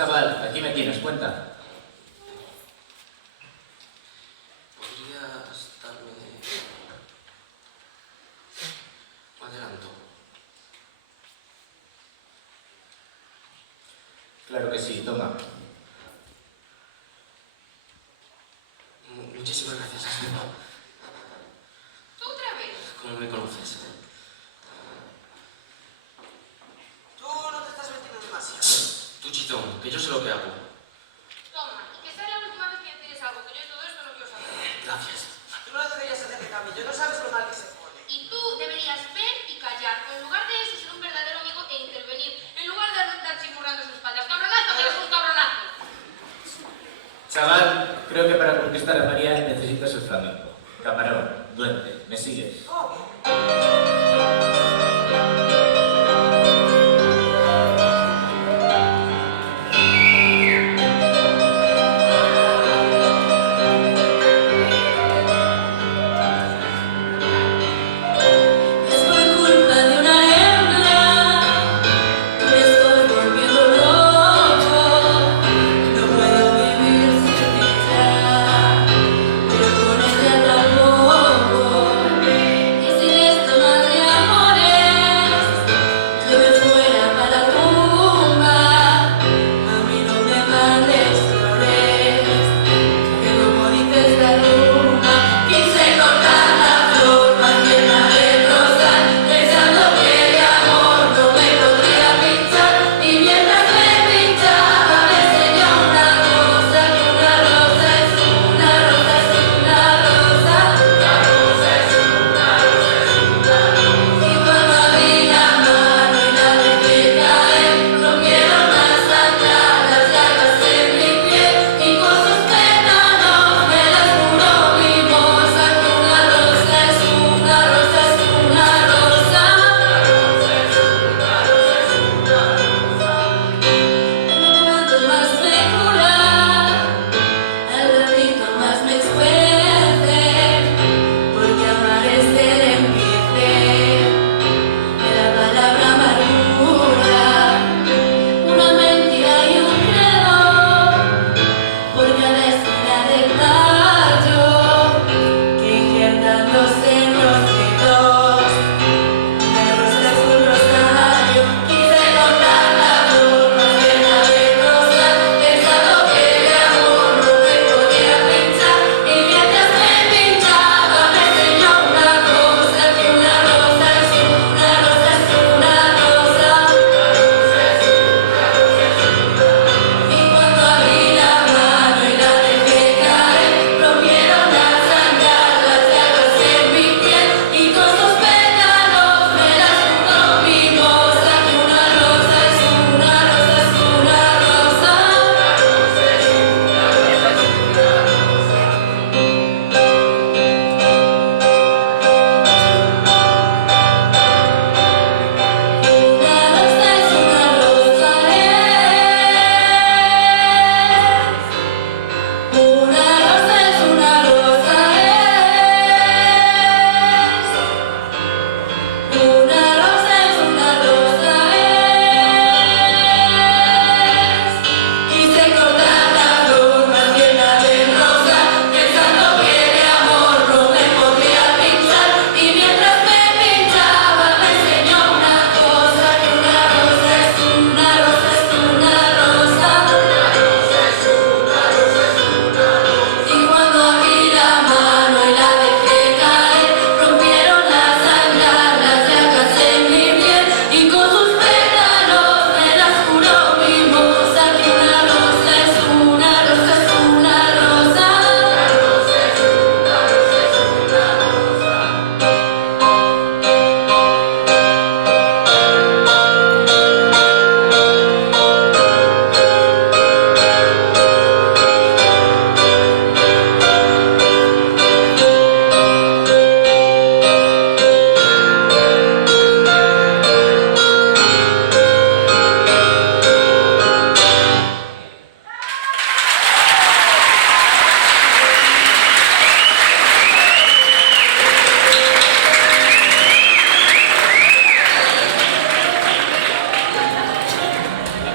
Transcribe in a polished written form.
Chaval, aquí me tienes, cuenta. ¿Podrías darme un adelanto? Claro que sí, toma. Muchísimas gracias, Asma. ¿Otra vez? ¿Cómo me conoces? Tú no te estás metiendo demasiado. Tú, chitón, que yo sé lo que hago. Toma, y que sea la última vez que me pides algo, que yo de todo esto no quiero saber. Gracias. Tú no deberías hacerle cambio, yo no sabes lo mal que se pone. Y tú deberías ver y callar, o en lugar de eso ser un verdadero amigo e intervenir, en lugar de andar chimurrando sus espaldas. ¡Cabronazo, que eres un cabronazo! Chaval, creo que para conquistar a María necesitas el flamenco. Camarón, duende, ¿me sigues?